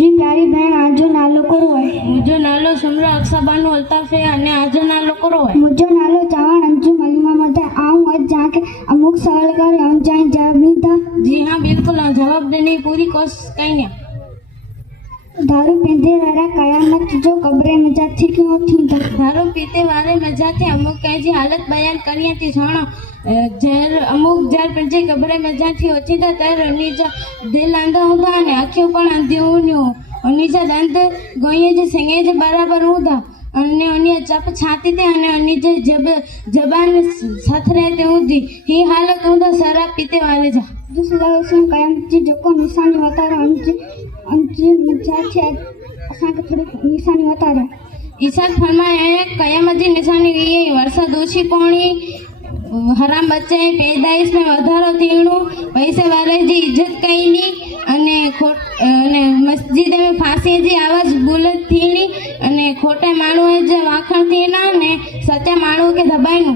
मुझी प्यारी बहन आजो नालो करो है। मुझो नालो समरा अक्साबानो अल्ताफ है अने आजो नालो करो है। मुझो नालो चवाण अंजू मलिमा मते आऊं अज जाके अमुक सवाल करे हम जाई जवाब था। जी हाँ बिल्कुल जवाब देने की पूरी कोशिश कई। दारू पीते वाला कयामत जो कब्रे में जाती क्यों थी था। दारू पीते वाले मजा थी अमुक कहीं हालत बयान करिए थी जानो जर अमुक जर पंजे कब्रे में जाती होती था तर उन्हीं दिल अंधा होता ने आँखों पर अंधी होनी हो उन्हीं दंत गोये जे सिंगे जे बराबर होता अन्य उन्हीं चप छाती थे अन्य उन्हीं जब जबान साथ रहते होती ही हालत होता शराब पीते वाले जा जिस लगा कयामत जी जो को निशानी बता रहा अंजी मजा छे असा के थोड़ी निशानी बता रहा ईसाद फरमाया है कयामत जी निशानी ये वरसाद ओછી पौणी हराम बच्चे पैदाइश में વધારો થીણું पैसे वाले जी इज्जत कई नहीं अने मस्जिद में फांसी जी आवाज बुलंद थीणी अने खोटा माण्हू जे वाखण थीना ने सच्चा माण्हू के दबाइणु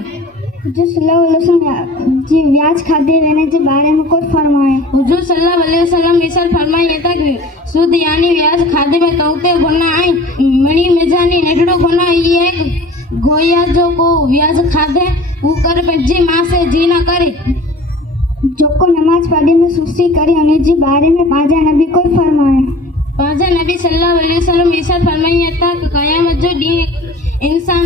हुजूर सल्लल्लाहु अलैहि वसल्लम जी व्याज खादे वेने जे बारे में कोई फरमाए हुजूर सल्लल्लाहु अलैहि वसल्लम मिसाल फरमाए था कि सुद यानी व्याज खादे में कौते गुना आई मणी मजानी नडड़ो गुना ये गोया जो को व्याज खादे वो कर पंजी मां से जी ना करे जो को नमाज पढ़ी में सुस्ती करी अने जी बारे में पाजा नबी कोई फरमाए पाजा नबी सल्लल्लाहु अलैहि वसल्लम मिसाल फरमाई था कि कयामत जो डी इंसान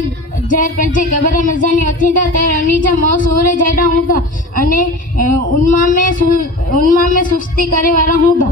जर पंजे कब्र में जानी अथी था तर अनी जा मौ सूरे जड़ा हूं था अने उनमा में सुस्ती करे वाला हूं था।